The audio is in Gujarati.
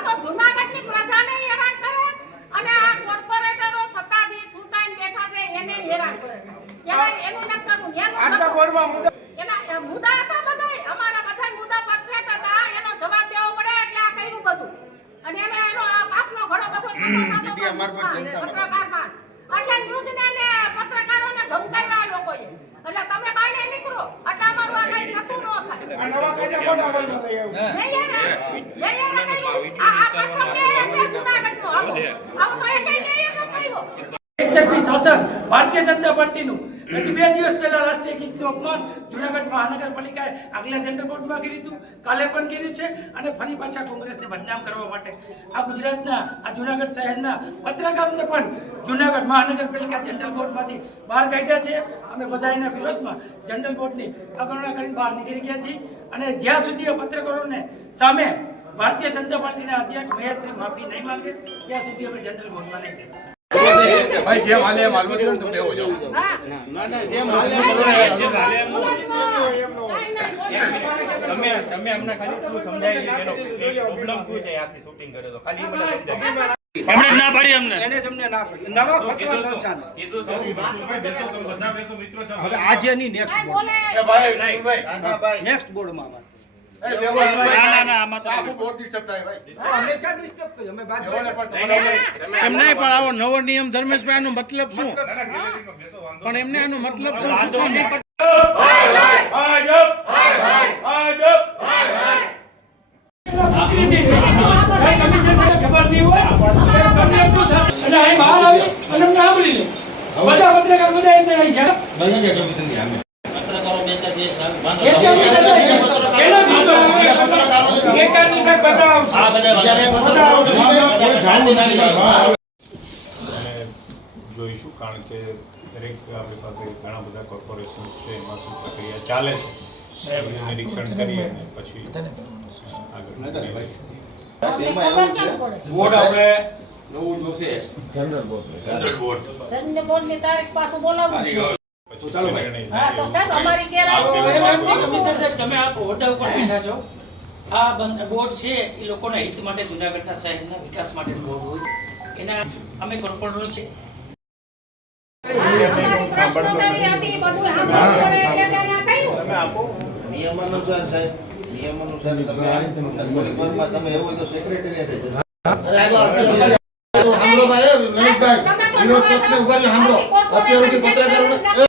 આ તો જૂનાગઢની પ્રજાને હેરાન કરે અને આ કોર્પોરેટરો સત્તાધીશ છૂટાઈને બેઠા છે એને હેરાન કરે છે. એનું ન કરવું આજના બોર્ડમાં મુદ્દા એના મુદ્દા હતા બધાય અમારા બધાય મુદ્દા પરફેક્ટ હતા એનો જવાબ દેવો પડે એટલે આ કર્યું બધું અને એનો આ પાપનો ઘણો બધો મીડિયા મારફત પત્રકારમાં એટલે ન્યૂઝને ને પત્રકારોને ધમકાવ્યા લોકોએ એટલે તમે બાયણે નીકળો એટલે અમારું આ કઈ સતું ન થાય. આ નવા કાયદા કોના અમલમાં લઈ એકતરફી શાસન ભારતીય જનતા પાર્ટીનું હજી 2 દિવસ પહેલા રાષ્ટ્રીય ગીતનું અપમાન જૂનાગઢ મહાનગરપાલિકાએ આગલા જનરલ બોર્ડમાં કર્યું હતું, કાલે પણ કર્યું છે અને ફરી પાછા કોંગ્રેસને બદનામ કરવા માટે આ ગુજરાતના આ જૂનાગઢ શહેરના પત્રકારોને પણ જૂનાગઢ મહાનગરપાલિકા જનરલ બોર્ડમાંથી બહાર કાઢ્યા છે. અમે બધા એના વિરોધમાં જનરલ બોર્ડની અવગણના કરીને બહાર નીકળી ગયા છીએ અને જ્યાં સુધી આ પત્રકારોને સામે ભારતીય જનતા પાર્ટીના અધ્યક્ષ મહેશશ્રી માફી નહીં માંગે ત્યાં સુધી અમે જનરલ બોર્ડમાં નહીં જઈએ. ભાઈ જેમ હાલે એમ હાલવા દો ને તમે બેહો જાઓ. ના જેમ હાલે તમે અમને ખાલી એટલું સમજાવી દીધું એનો પ્રોબ્લેમ શું છે આથી શૂટિંગ કરે તો ખાલી મને સમજાવી અમને ના પાડી અમને એને જ અમને ના પડી. નવા ફતવા ન ચાલે. કીધું છે બધા બેસો મિત્રો છો હવે આજે ની નેક્સ્ટ બોર્ડ એ ભાઈ નેક્સ્ટ બોર્ડમાં વાત. ના આમાં તો અમે ક્યાં ડિસ્ટર્બ કર્યું? અમે વાત એમ નહીં પણ આવો નવો નિયમ ધર્મેશભાઈ આનો મતલબ શું? પણ એમને આનો મતલબ શું? ખબર નહીં હોય અને અહીં બહાર આવી અને અમને સાંભળી લે બધા પત્રકાર બધા એમને આવી ગયા જોઈશું કારણ કે દરેક આપણી પાસે ઘણા બધા કોર્પોરેશન્સ છે એમાં શું પ્રક્રિયા ચાલે છે એનું નિરીક્ષણ કરીએ અને પછી આગળ બોર્ડ આપણે નવું જોશે. જનરલ બોર્ડની તારીખ પાછું બોલાવું છું. ચાલો ભાઈ. હા તો સાહેબ અમારી ગેરહાજરી કમિશનર સાહેબ તમે આ હોદ્દા ઉપર બેઠા છો. આ બોર્ડ છે એ લોકોના હિત માટે જૂનાગઢના શહેરના વિકાસ માટેનું બોર્ડ હોય એના અમે કોર્પોરેટર છે. અમારી પ્રશ્નોત્તરી હતી બધું સાંભળવું પડે એટલે એને કહ્યું. તમે આપો નિયમાનુસાર સાહેબ નિયમાનુસાર તમે સરકારી કોર્ટમાં તમે એવું હોય તો સેક્રેટરીએટ જ સાંભળો ભાઈ વિનોદભાઈ વિરોધ પક્ષને ઉગાડી સાંભળો અત્યાર સુધી પત્રકારોને